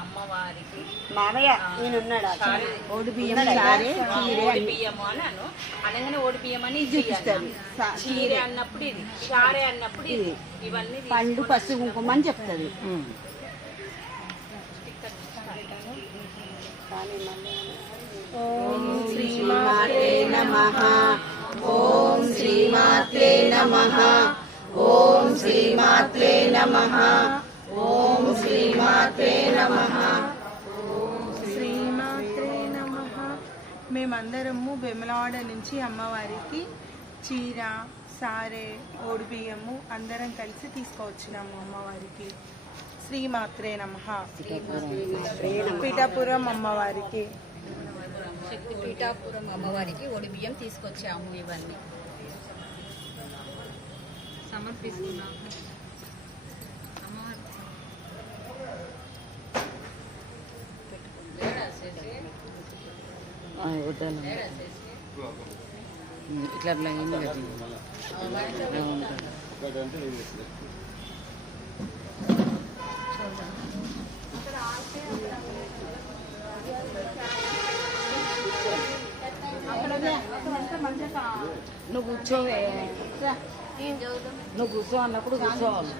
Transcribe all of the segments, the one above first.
అమ్మవారికి మామయ్య నేనున్నాడు ఓడి బియ్యం అను అనగానే ఓడి బియ్యం అని చూపిస్తారు. చీరే అన్నప్పుడు ఇది, చారే అన్నప్పుడు ఇది, ఇవన్నీ పండు పసుపు కుంకుమ అని చెప్తుంది. ఓం శ్రీమాత్రే నమః. ఓం శ్రీమాత్రే నమః. ఓం శ్రీమాత్రే నమః. ఓం శ్రీమాత్రే నమః. శ్రీమాత్రే నమః. మేమందరము వేములవాడ నుంచి అమ్మవారికి చీర, సారే, ఓడిబియ్యము అందరం కలిసి తీసుకువచ్చినాము అమ్మవారికి. శ్రీమాత్రే నమః. పీఠాపురం అమ్మవారికి, శక్తి పీఠాపురం అమ్మవారికి ఓడి బియ్యం తీసుకొచ్చాము. ఇవన్నీ సమర్పిస్తున్నాము. ఇట్లా నువ్వు కూర్చోవే, నువ్వు కూర్చో అన్నప్పుడు కూర్చోవాలి.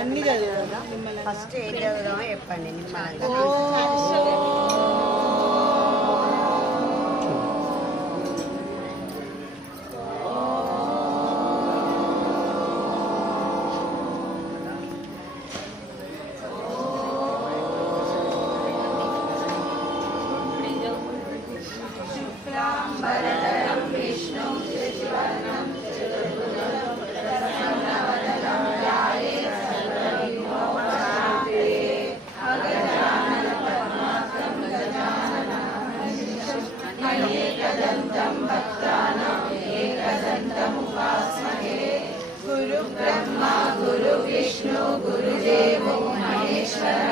అన్ని చదువుదాం. ఫస్ట్ ఏం చదువుదామో చెప్పండి. గురు బ్రహ్మ గురు విష్ణు గురుదేవో మహేశ్వర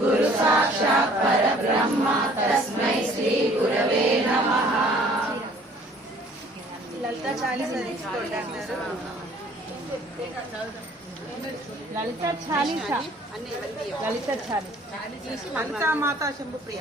గురు సాక్షాత్ పరబ్రహ్మ తస్మై శ్రీ గురవే నమః. లలిత చాలీస లలిత మాతా శంభు ప్రియ.